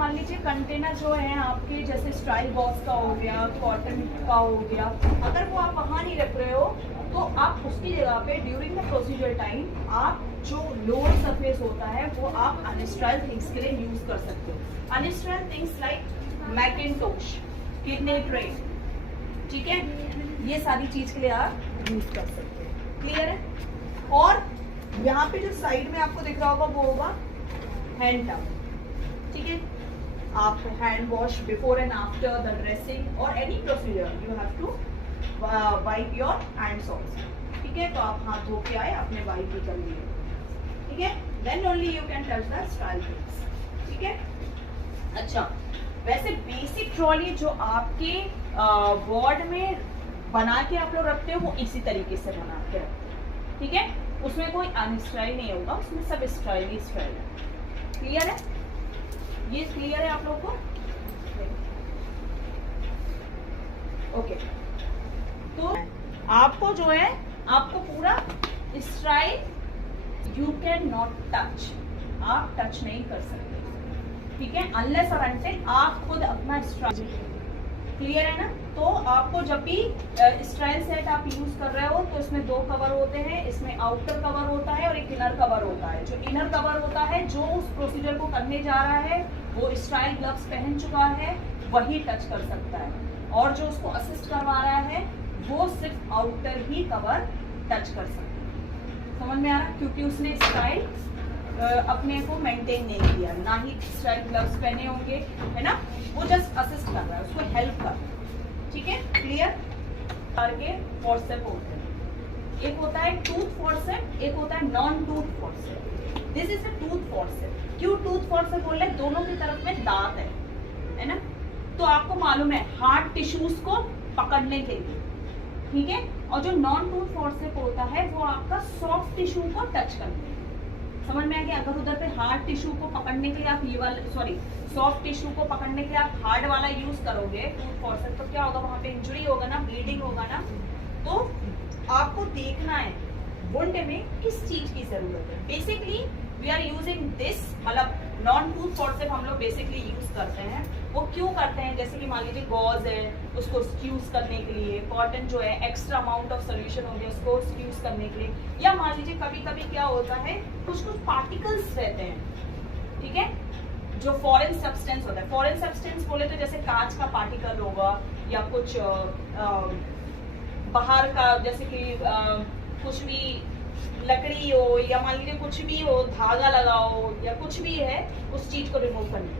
मान लीजिए कंटेनर जो है आपके जैसे स्टाइल बॉक्स का हो गया, कॉटन का हो गया, अगर वो आप वहाँ नहीं रख रहे हो तो आप उसकी जगह पे ड्यूरिंग द प्रोसीजर टाइम आप जो लोअर सरफेस होता है वो आप अनस्टाइल थिंग्स के लिए यूज कर सकते हो। Unsterile things like mackintosh, kidney tray, ठीक है, ये सारी चीज के लिए आप यूज कर सकते हो। क्लियर है? और यहाँ पे जो साइड में आपको दिख रहा होगा वो होगा हैंड टॉवल, ठीक है। आप hand wash before and after the dressing और any procedure you have to wipe your hands also, ठीक है। तो आप हाथ धो के आए, आपने वाइप भी कर लिए, ठीक है, then only you can touch the style things, ठीक है। अच्छा, वैसे बेसिक ट्रॉली जो आपके वार्ड में बना के आप लोग रखते हो वो इसी तरीके से बना के रखते हो, ठीक है। उसमें कोई अनस्टाइल नहीं होगा, उसमें सब स्टाइल ही स्टाइल है। क्लियर है? ये क्लियर है आप लोग को? ओके, तो आपको जो है आपको पूरा style you can not touch, आप टच नहीं कर सकते, ठीक है, अनलेस और अनटिल आप खुद अपना स्टाइल। क्लियर है ना? तो आपको जब भी स्टाइल सेट आप यूज कर रहे हो तो इसमें दो कवर होते हैं, इसमें आउटर कवर होता है और एक इनर कवर होता है। जो इनर कवर होता है जो उस प्रोसीजर को करने जा रहा है वो स्टाइल ग्लव्स पहन चुका है वही टच कर सकता है, और जो उसको असिस्ट करवा रहा है वो सिर्फ आउटर ही कवर टच कर सकता है। समझ में आ रहा है? क्योंकि उसने स्टाइल अपने को मेंटेन नहीं किया, ना ही स्टाइल ग्लव्स पहने होंगे, है ना, वो जस्ट असिस्ट कर रहा है, उसको हेल्प कर रहा है, ठीक है। क्लियर? के फॉर्सेप होते हैं, एक होता है टूथ फॉर्सेप, एक होता है non tooth forceps. This is a tooth forceps. क्यों टूथ फॉर्सेप बोल रहे? दोनों की तरफ में दांत है ना, तो आपको मालूम है हार्ड टिश्यूज को पकड़ने के लिए, ठीक है। और जो नॉन टूथ फॉर्सेप होता है वो आपका सॉफ्ट टिश्यू को टच करने के लिए। समझ में आ गया? अगर उधर पे हार्ड टिश्यू को पकड़ने के लिए आप ये वाला सॉफ्ट टिश्यू को पकड़ने के लिए आप हार्ड वाला यूज करोगे टूथ फॉर्सेप, तो क्या होगा? वहां पे इंजरी होगा ना, ब्लीडिंग होगा ना। तो आपको देखना है वुंड में किस चीज की जरूरत है। Basically we are using this, मतलब नॉन टूथ फॉर्सेप हम लोग बेसिकली यूज करते हैं। वो क्यों करते हैं? जैसे कि मान लीजिए गॉज है, उसको स्क्यूज करने के लिए, कॉटन जो है एक्स्ट्रा अमाउंट ऑफ सोल्यूशन हो गया उसको स्क्यूज करने के लिए, या मान लीजिए कभी कभी क्या होता है कुछ पार्टिकल्स रहते हैं, ठीक है, जो फॉरेन सब्सटेंस होता है। फॉरेन सब्सटेंस बोले तो जैसे कांच का पार्टिकल होगा, या कुछ बाहर का, जैसे कि कुछ भी लकड़ी हो, या मान लीजिए कुछ भी हो, धागा लगाओ या कुछ भी है, उस चीज को रिमूव करने